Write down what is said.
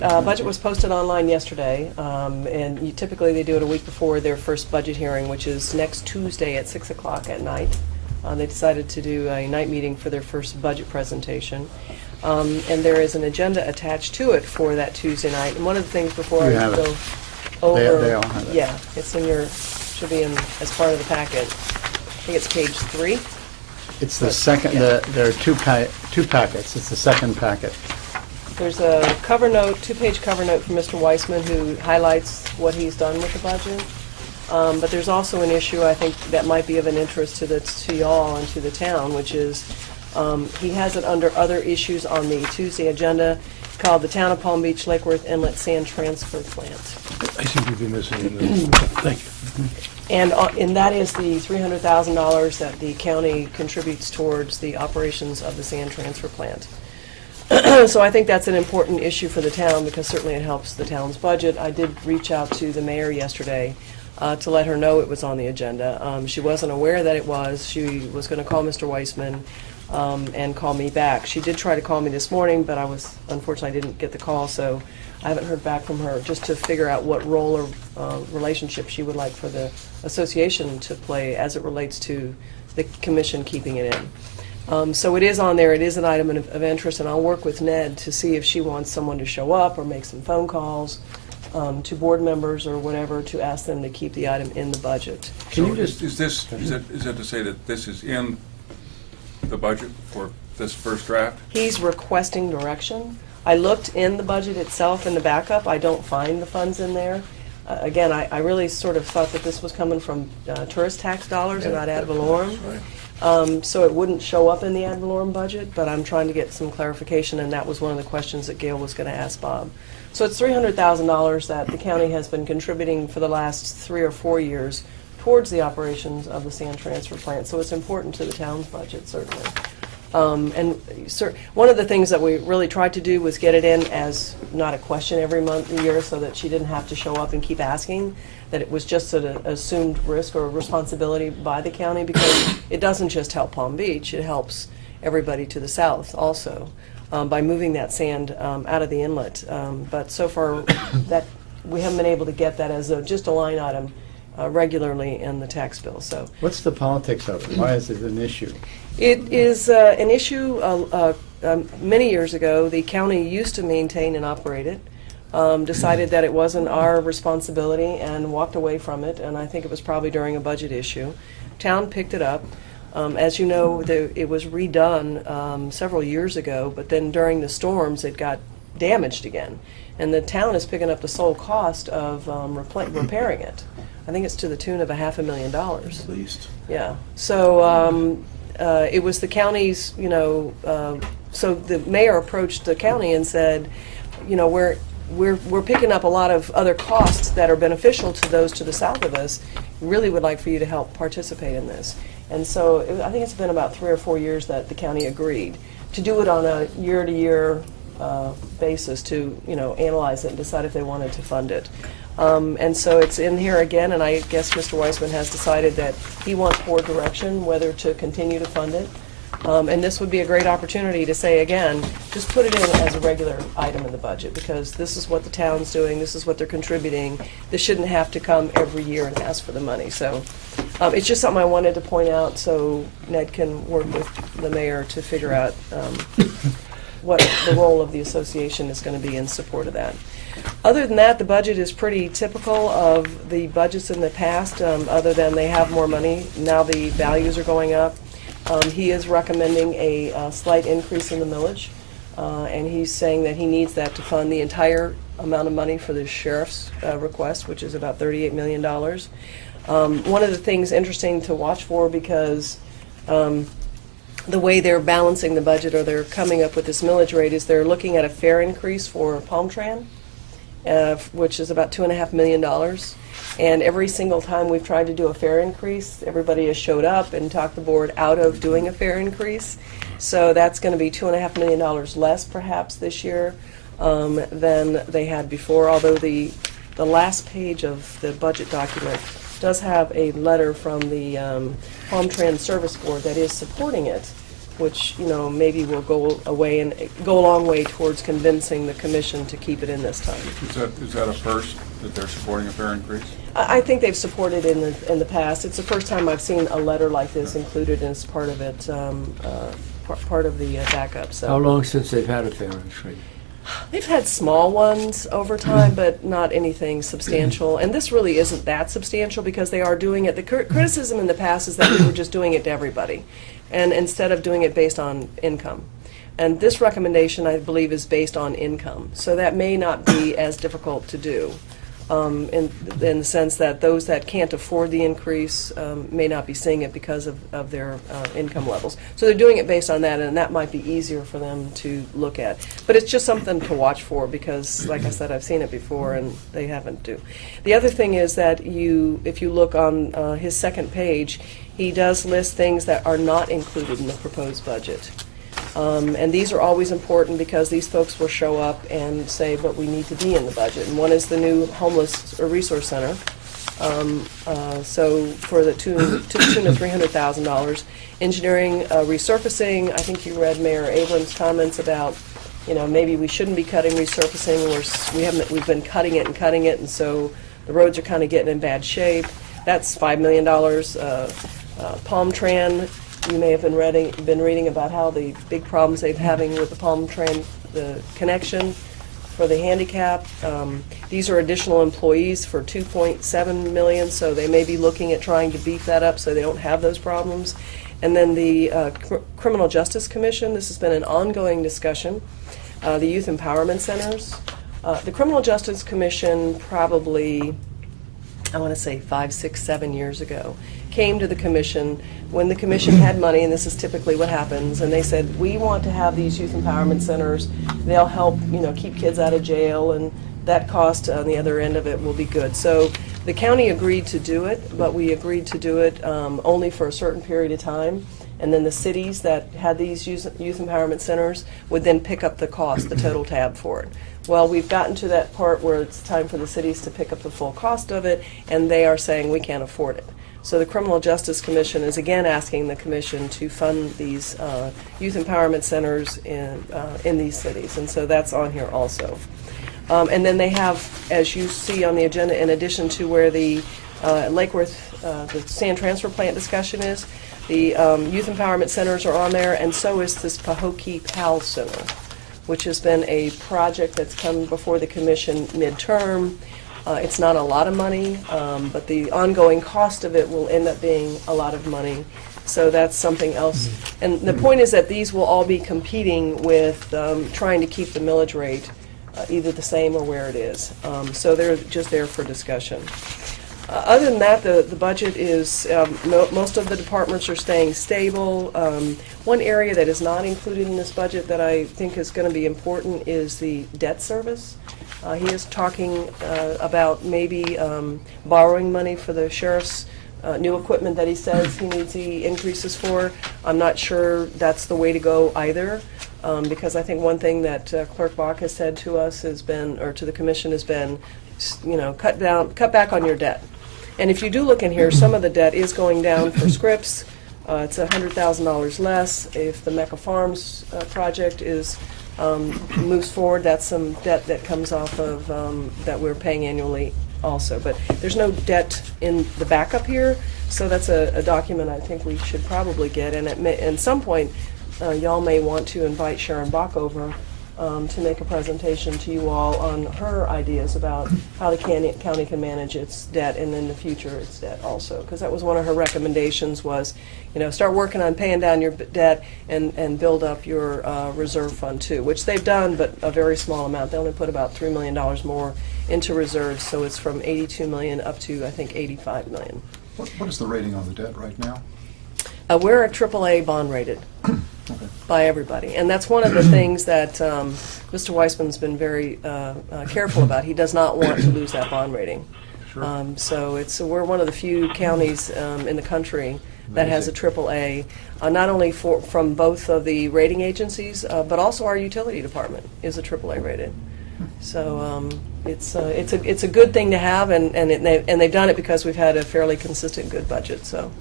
budget was posted online yesterday, and typically they do it a week before their first budget hearing, which is next Tuesday at 6 o'clock at night. They decided to do a night meeting for their first budget presentation. And there is an agenda attached to it for that Tuesday night. And one of the things before I go over, they all have it. Yeah, it's in your, should be in as part of the packet. I think it's page 3. It's the second. Yeah. There are two packets. It's the second packet. There's a cover note, 2-page cover note from Mr. Weissman, who highlights what he's done with the budget. But there's also an issue I think that might be of an interest to y'all and to the town, which is he has it under other issues on the Tuesday agenda called the Town of Palm Beach Lake Worth Inlet Sand Transfer Plant. I seem to be missing this. Thank you. And that is the $300,000 that the county contributes towards the operations of the sand transfer plant. So I think that's an important issue for the town because certainly it helps the town's budget. I did reach out to the mayor yesterday to let her know it was on the agenda. She wasn't aware that it was. She was going to call Mr. Weissman and call me back. She did try to call me this morning, but unfortunately I didn't get the call, so I haven't heard back from her just to figure out what role or relationship she would like for the association to play as it relates to the commission keeping it in. So it is on there. It is an item of interest, and I'll work with Ned to see if she wants someone to show up or make some phone calls to board members or whatever to ask them to keep the item in the budget. Can you just, is that to say that this is in the budget for this first draft? He's requesting direction. I looked in the budget itself in the backup. I don't find the funds in there. Again, I really sort of thought that this was coming from tourist tax dollars and not ad valorem. Right. So it wouldn't show up in the ad valorem budget, but I'm trying to get some clarification, and that was one of the questions that Gail was going to ask Bob. So it's $300,000 that the county has been contributing for the last 3 or 4 years towards the operations of the sand transfer plant. So it's important to the town's budget, certainly. One of the things that we really tried to do was get it in as not a question every year so that she didn't have to show up and keep asking, that it was just an assumed risk or responsibility by the county, because it doesn't just help Palm Beach, it helps everybody to the south also by moving that sand out of the inlet. But so far that we haven't been able to get that as just a line item regularly in the tax bill. So What's the politics of it? Why is it an issue? it is an issue. Many years ago, the county used to maintain and operate it, decided that it wasn't our responsibility and walked away from it, and I think it was probably during a budget issue. Town picked it up. As you know, it was redone several years ago, but then during the storms it got damaged again. And the town is picking up the sole cost of repairing it. I think it's to the tune of $500,000. At least. Yeah. So it was the county's, so the mayor approached the county and said, we're picking up a lot of other costs that are beneficial to those to the south of us. Really would like for you to help participate in this. And so I think it's been about 3 or 4 years that the county agreed to do it on a year-to-year basis to analyze it and decide if they wanted to fund it. And so it's in here again, and I guess Mr. Weissman has decided that he wants board direction whether to continue to fund it. And this would be a great opportunity to say again, just put it in as a regular item in the budget, because this is what the town's doing, this is what they're contributing. This shouldn't have to come every year and ask for the money. So it's just something I wanted to point out so Ned can work with the mayor to figure out what the role of the association is going to be in support of that. Other than that, the budget is pretty typical of the budgets in the past, other than they have more money. Now the values are going up. He is recommending a slight increase in the millage, and he's saying that he needs that to fund the entire amount of money for the sheriff's request, which is about $38 million. One of the things interesting to watch for, because the way they're balancing the budget, or they're coming up with this millage rate, is they're looking at a fare increase for Palm Tran, which is about $2.5 million. And every single time we've tried to do a fare increase, everybody has showed up and talked the board out of doing a fare increase. So that's going to be $2.5 million less perhaps this year than they had before, although the last page of the budget document does have a letter from the Palm Tran Service Board that is supporting it. which, maybe will go a long way towards convincing the commission to keep it in this time. Is that a first, that they're supporting a fair increase? I think they've supported in the past. It's the first time I've seen a letter like this included as part of it, part of the backup. So How long since they've had a fair increase? they've had small ones over time, but not anything substantial. And this really isn't that substantial because they are doing it. The criticism in the past is that we were just doing it to everybody, and instead of doing it based on income. And this recommendation, I believe, is based on income. So that may not be as difficult to do. In the sense that those that can't afford the increase may not be seeing it because of their income levels. So they're doing it based on that, and that might be easier for them to look at. But it's just something to watch for because, like I said, I've seen it before, and they haven't do. The other thing is that if you look on his second page, he does list things that are not included in the proposed budget. And these are always important because these folks will show up and say, but we need to be in the budget. And one is the new homeless resource center. So for the tune of $300,000. Engineering resurfacing, I think you read Mayor Abrams' comments about, maybe we shouldn't be cutting resurfacing. We've been cutting it, and so the roads are kind of getting in bad shape. That's $5 million. Palm Tran. You may have been reading about how the big problems they're having with the Palm Tran, the connection for the handicap. These are additional employees for $2.7 million, so they may be looking at trying to beef that up so they don't have those problems. And then the Criminal Justice Commission, this has been an ongoing discussion. The Youth Empowerment Centers. The Criminal Justice Commission probably, I want to say 5, 6, 7 years ago, came to the commission when the commission had money, and this is typically what happens, and they said, we want to have these youth empowerment centers. They'll help, keep kids out of jail, and that cost on the other end of it will be good. So the county agreed to do it, but we agreed to do it only for a certain period of time, and then the cities that had these youth empowerment centers would then pick up the cost, the total tab for it. Well, we've gotten to that part where it's time for the cities to pick up the full cost of it, and they are saying we can't afford it. So the Criminal Justice Commission is again asking the commission to fund these youth empowerment centers in these cities, and so that's on here also. And then they have, as you see on the agenda, in addition to where the Lake Worth, the sand transfer plant discussion is, the youth empowerment centers are on there, and so is this Pahokee PAL Center, which has been a project that's come before the commission midterm. It's not a lot of money, but the ongoing cost of it will end up being a lot of money. So that's something else. And the point is that these will all be competing with trying to keep the millage rate either the same or where it is. So they're just there for discussion. Other than that, the budget is, most of the departments are staying stable. One area that is not included in this budget that I think is going to be important is the debt service. He is talking about maybe borrowing money for the sheriff's new equipment that he says he needs the increases for. I'm not sure that's the way to go either, because I think one thing that Clerk Bach has said to us has been, or to the commission has been, cut back on your debt. And if you do look in here, some of the debt is going down for Scripps. It's $100,000 less. If the Mecca Farms project moves forward, that's some debt that comes off of that we're paying annually also. But there's no debt in the backup here, so that's a document I think we should probably get. And at some point, y'all may want to invite Sharon Bach over to make a presentation to you all on her ideas about how the county can manage its debt and in the future its debt also. Because that was one of her recommendations was, start working on paying down your debt and build up your reserve fund too, which they've done, but a very small amount. They only put about $3 million more into reserves, so it's from $82 million up to, I think, $85 million. What is the rating on the debt right now? We're a AAA bond rated. Okay. By everybody. And that's one of the things that Mr. Weissman's been very careful about. He does not want to lose that bond rating. Sure. So we're one of the few counties in the country that has a AAA, not only from both of the rating agencies, but also our utility department is a AAA rated. So it's a good thing to have, and they've done it because we've had a fairly consistent good budget. So